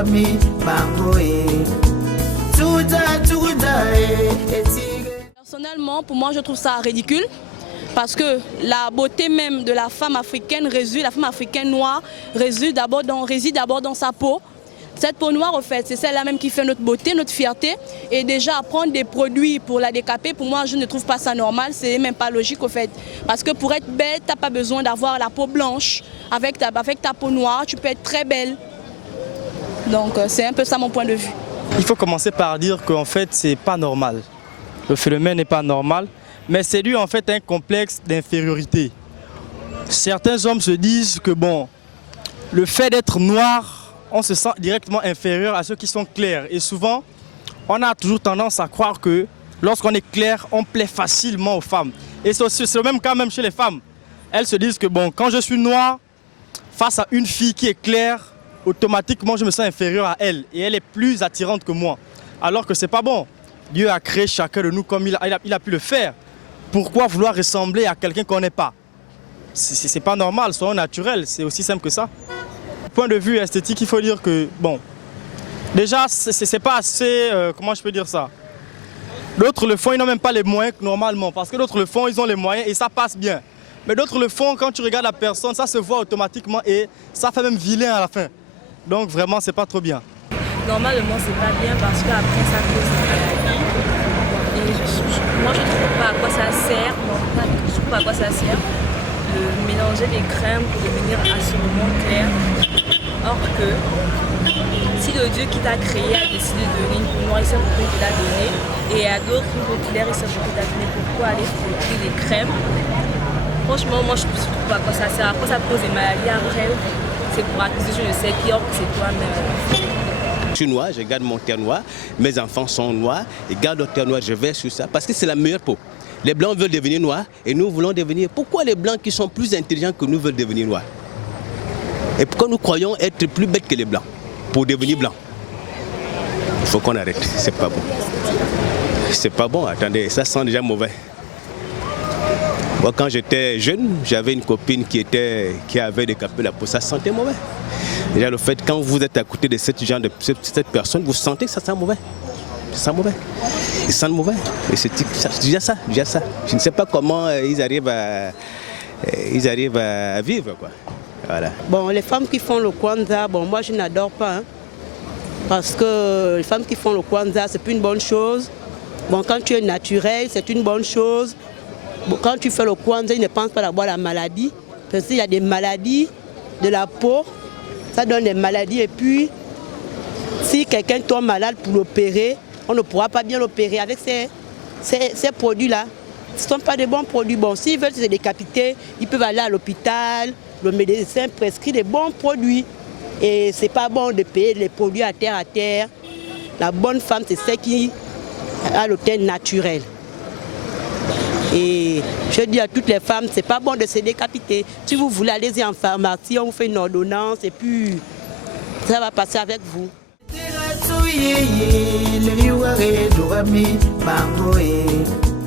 Personnellement, pour moi, je trouve ça ridicule. Parce que la beauté même de la femme africaine la femme africaine noire réside d'abord dans sa peau. Cette peau noire, en fait, c'est celle-là même qui fait notre beauté, notre fierté. Et déjà, prendre des produits pour la décaper, pour moi, je ne trouve pas ça normal. C'est même pas logique, en fait. Parce que pour être belle, tu n'as pas besoin d'avoir la peau blanche. Avec ta peau noire, tu peux être très belle. Donc, c'est un peu ça mon point de vue. Il faut commencer par dire qu'en fait, c'est pas normal. Le phénomène n'est pas normal. Mais c'est dû en fait à un complexe d'infériorité. Certains hommes se disent que bon, le fait d'être noir, on se sent directement inférieur à ceux qui sont clairs. Et souvent, on a toujours tendance à croire que lorsqu'on est clair, on plaît facilement aux femmes. Et c'est le même cas même chez les femmes. Elles se disent que bon, quand je suis noir, face à une fille qui est claire, automatiquement je me sens inférieur à elle. Et elle est plus attirante que moi. Alors que c'est pas bon. Dieu a créé chacun de nous comme il a pu le faire. Pourquoi vouloir ressembler à quelqu'un qu'on n'est pas? C'est pas normal, soyons naturels, c'est aussi simple que ça. Point de vue esthétique, il faut dire que, bon, déjà, c'est pas assez, comment je peux dire ça? D'autres le font, ils n'ont même pas les moyens normalement, parce que d'autres le font, ils ont les moyens et ça passe bien. Mais d'autres le font, quand tu regardes la personne, ça se voit automatiquement et ça fait même vilain à la fin. Donc vraiment, c'est pas trop bien. Normalement, c'est pas bien parce qu'après, ça cause des maladies. Moi, je ne trouve pas à quoi ça sert, de mélanger les crèmes pour devenir absolument clair. Or que, si le Dieu qui t'a créé a décidé de donner une peau noire, il sait pourquoi il te l'a donné, et à d'autres une peau claire, il sait pourquoi il t'a donné, pourquoi aller frotter des crèmes. Franchement, moi, je ne trouve pas à quoi ça sert, à quoi ça cause des maladies après. C'est pour accuser je ne sais qui, or que c'est toi-même. Je suis noir, je garde mon teint noir, mes enfants sont noirs, ils gardent leur teint noir, je vais sur ça, parce que c'est la meilleure peau. Les blancs veulent devenir noirs et nous voulons devenir... Pourquoi les blancs qui sont plus intelligents que nous veulent devenir noirs? Et pourquoi nous croyons être plus bêtes que les blancs pour devenir blancs? Il faut qu'on arrête, c'est pas bon. C'est pas bon, attendez, ça sent déjà mauvais. Moi, quand j'étais jeune, j'avais une copine qui avait décapé la peau, ça sentait mauvais. Déjà le fait, quand vous êtes à côté de cette personne, vous sentez que ça sent mauvais. Ça sent mauvais. Ils sentent mauvais. Et c'est déjà ça. Je ne sais pas comment ils arrivent à vivre, quoi. Voilà. Bon, les femmes qui font le Kwanzaa, bon, moi je n'adore pas. Hein, parce que les femmes qui font le Kwanzaa, c'est plus une bonne chose. Bon, quand tu es naturel, c'est une bonne chose. Bon, quand tu fais le Kwanzaa, ils ne pensent pas d'avoir la maladie. Parce qu'il y a des maladies de la peau. Ça donne des maladies et puis si quelqu'un tombe malade pour l'opérer, on ne pourra pas bien l'opérer avec ces produits-là. Ce ne sont pas des bons produits. Bon, s'ils veulent se décapiter, ils peuvent aller à l'hôpital, le médecin prescrit des bons produits. Et ce n'est pas bon de payer les produits à terre. La bonne femme, c'est celle qui a le teint naturel. Et je dis à toutes les femmes, c'est pas bon de se décapiter. Si vous voulez, allez-y en pharmacie, on vous fait une ordonnance et puis ça va passer avec vous.